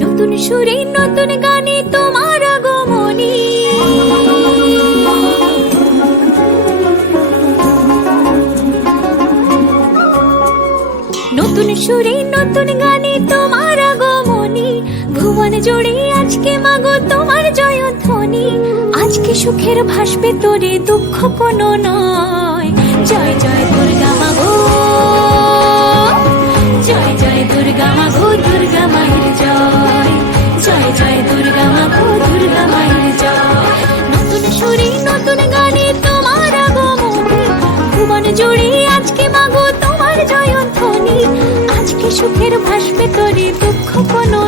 নতুন সুরে নতুন গানে তোমার নতুন নতুন গানে তোমার ভুবন জুড়ে আজকে মাগো তোমার জয়ধ্বনি। আজকে সুখের ভাসবে তোরে দুঃখ কোনো নয়। জয় জয় দুর্গা মাগো। জয় জয় দুর্গা মাগো, দুর্গা মায়ের জয়। জয় জয় দুর্গা মাগো, দুর্গা মায়ের জয়। নতুন সুরে, নতুন গানে তোমার আগমনী ভুবন জুড়ে আজকে মাগো তোমার জয় ধ্বনি আজকে সুখের ভাসবে তোরে দুঃখ কোনো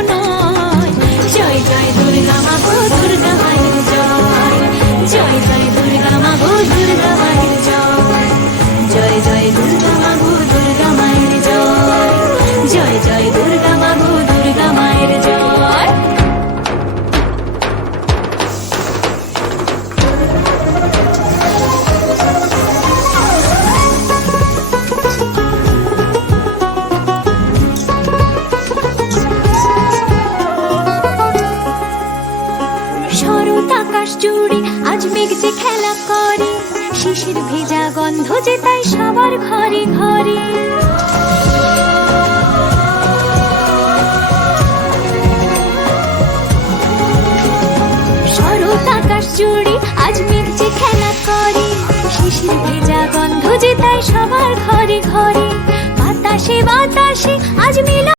আকাশ জুড়ে আজ মেঘ খেলা করে, শিশির ভেজা গন্ধ যে তাই সবার ঘরে ঘরে। জুড়ে আজ মেঘ খেলা করে, শিশির ভেজা গন্ধ যে তাই সবার ঘরে।